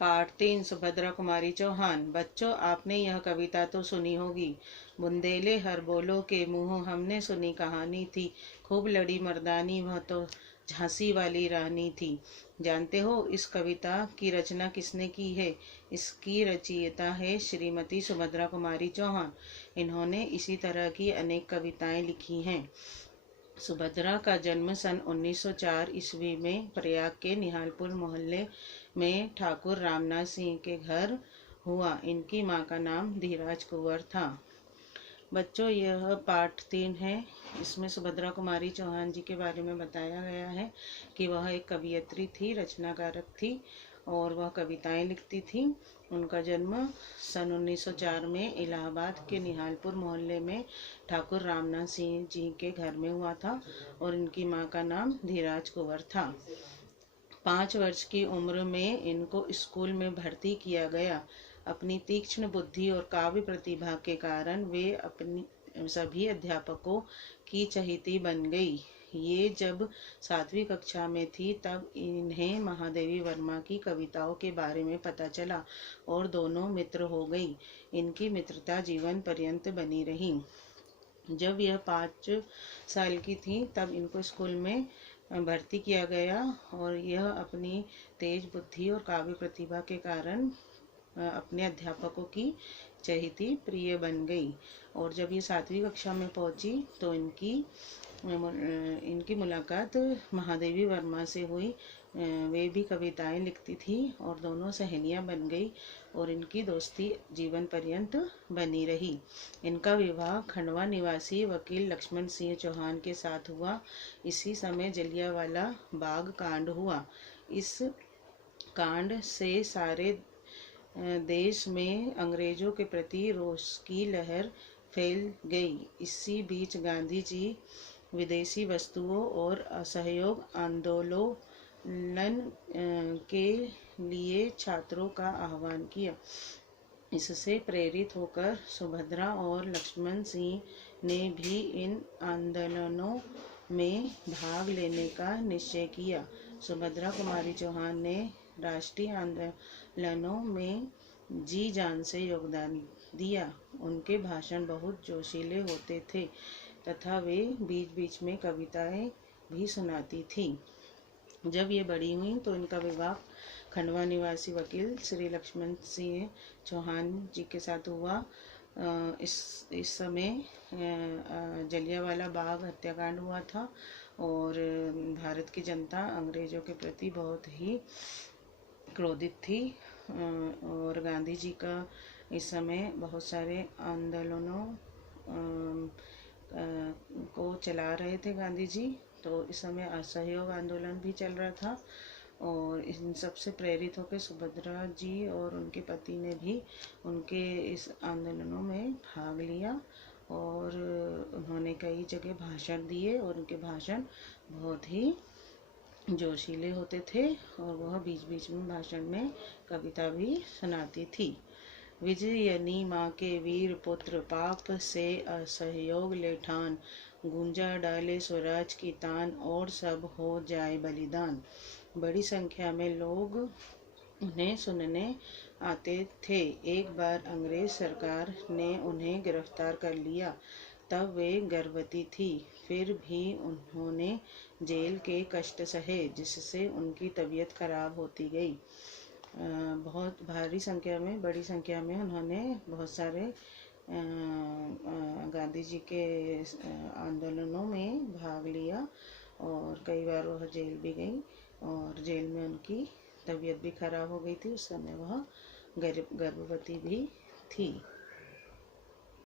पाठ 3 सुभद्रा कुमारी चौहान। बच्चों, आपने यह कविता तो सुनी होगी। बुंदेले हर बोलो के मुँह हमने सुनी कहानी थी। खूब लड़ी मर्दानी वह तो झांसी वाली रानी थी। जानते हो इस कविता की रचना किसने की है? इसकी रचयिता है श्रीमती सुभद्रा कुमारी चौहान। इन्होंने इसी तरह की अनेक कविताएं लिखी हैं। सुभद्रा का जन्म सन 1904 ईस्वी में प्रयाग के निहालपुर मोहल्ले में ठाकुर रामनाथ सिंह के घर हुआ। इनकी मां का नाम धीराज कुंवर था। बच्चों, यह पाठ 3 है। इसमें सुभद्रा कुमारी चौहान जी के बारे में बताया गया है कि वह एक कवियत्री थी, रचनाकारक थी और वह कविताएं लिखती थी। उनका जन्म सन 1904 में इलाहाबाद के निहालपुर मोहल्ले में ठाकुर रामनाथ सिंह जी के घर में हुआ था और इनकी मां का नाम धीराज कुंवर था। 5 वर्ष की उम्र में इनको स्कूल में भर्ती किया गया। अपनी तीक्ष्ण बुद्धि और काव्य प्रतिभा के कारण वे अपनी सभी अध्यापकों की चहेती बन गई। ये जब 7वीं कक्षा में थी तब इन्हें महादेवी वर्मा की कविताओं के बारे में पता चला और दोनों मित्र हो गई। इनकी मित्रता जीवन पर्यंत बनी रही। जब यह 5 साल की थी तब इनको स्कूल में भर्ती किया गया और यह अपनी तेज बुद्धि और काव्य प्रतिभा के कारण अपने अध्यापकों की चहेती प्रिय बन गई। और जब ये 7वीं कक्षा में पहुंची तो इनकी मुलाकात महादेवी वर्मा से हुई। वे भी कविताएं लिखती थी और दोनों सहेलियां बन गई और इनकी दोस्ती जीवन पर्यंत बनी रही। इनका विवाह खंडवा निवासी वकील लक्ष्मण सिंह चौहान के साथ हुआ। इसी समय जलियांवाला बाग कांड हुआ। इस कांड से सारे देश में अंग्रेजों के प्रति रोष की लहर फैल गई। इसी बीच गांधी जी विदेशी वस्तुओं और असहयोग आंदोलन के लिए छात्रों का आह्वान किया। इससे प्रेरित होकर सुभद्रा और लक्ष्मण सिंह ने भी इन आंदोलनों में भाग लेने का निश्चय किया। सुभद्रा कुमारी चौहान ने राष्ट्रीय आंदोलनों में जी जान से योगदान दिया। उनके भाषण बहुत जोशीले होते थे तथा वे बीच बीच में कविताएं भी सुनाती थी। जब ये बड़ी हुई तो इनका विवाह खंडवा निवासी वकील श्री लक्ष्मण सिंह चौहान जी के साथ हुआ। इस समय जलियांवाला बाग हत्याकांड हुआ था और भारत की जनता अंग्रेजों के प्रति बहुत ही क्रोधित थी और गांधी जी का इस समय बहुत सारे आंदोलनों को चला रहे थे गांधी जी। तो इस समय असहयोग आंदोलन भी चल रहा था और इन सब से प्रेरित होकर सुभद्रा जी और उनके पति ने भी उनके इस आंदोलनों में भाग लिया और उन्होंने कई जगह भाषण दिए और उनके भाषण बहुत ही जोशीले होते थे और वह बीच बीच में भाषण में कविता भी सुनाती थी। विजयनी माँ के वीर पुत्र पाप से असहयोग ले ठान, गुंजा डाले स्वराज की तान और सब हो जाए बलिदान। बड़ी संख्या में लोग उन्हें सुनने आते थे। एक बार अंग्रेज सरकार ने उन्हें गिरफ्तार कर लिया। तब वे गर्भवती थी। फिर भी उन्होंने जेल के कष्ट सहे जिससे उनकी तबीयत खराब होती गई। बहुत भारी संख्या में, बड़ी संख्या में उन्होंने बहुत सारे गांधी जी के आंदोलनों में भाग लिया और कई बार वह जेल भी गई और जेल में उनकी तबीयत भी खराब हो गई थी। उस समय वह गर्भवती भी थी।